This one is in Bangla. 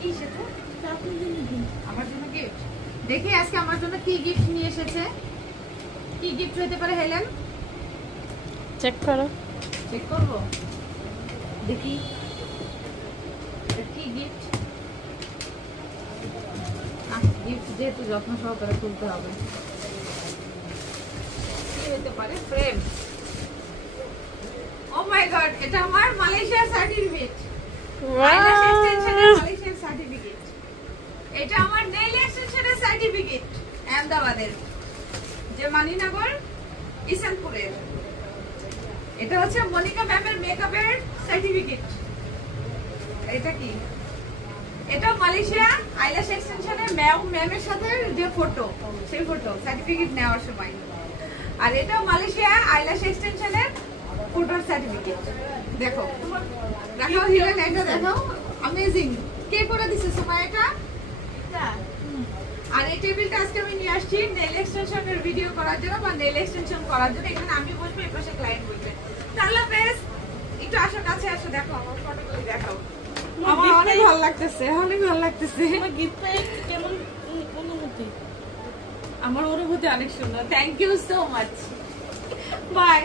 কি সেটা? আমার জন্য গিফট। দেখি আজকে আমার জন্য কি গিফট নিয়ে এসেছে। কি গিফট হতে পারে হেলেন? চেক করো। চেক করব। দেখি কি গিফট। গিফট যেহেতু যত্ন সহকারে খুলতে হবে। কি হতে পারে? ফ্রেম। ও মাই গড, এটা আমার মালয়েশিয়া সার্টিফিকেট। আইল্যাশ এক্সটেনশনের মালয়েশিয়ার সার্টিফিকেট। এটা আমার নেইল এক্সটেনশনের সার্টিফিকেট আহমেদাবাদের, যে মানিনগর ইসেনপুরের। এটা হচ্ছে মনিকা ম্যামের মেকআপের সার্টিফিকেট। এটা কি? এটা মালয়েশিয়া আইল্যাশ এক্সটেনশনের ম্যামের সাথে যে ফটো, সেই ফটো সার্টিফিকেট নেওয়ার সময়। আর এটা মালয়েশিয়া আইল্যাশ এক্সটেনশনের ফটোর সার্টিফিকেট। দেখো, দেখাও হিরোইন, এটা দেখাও। অ্যামেজিং। কে করে দিছে সময় এটা? আর এই টেবিলটা আজকে আমি নিয়ে আসছি নেল এক্সটেনশনের ভিডিও করার জন্য বা নেল এক্সটেনশন করার জন্য। এখানে আমি বসবো, এই পাশে ক্লায়েন্ট বসবে। তাহলে বেশ, একটু আসো, কাছে আসো, দেখো আমার ফটোগুলো দেখাও। আমার অনেক ভালো লাগতেছে, অনেক ভালো লাগতেছে। কেমন অনুভূতি? আমার অনুভূতি অনেক সুন্দর। Thank you so much. By.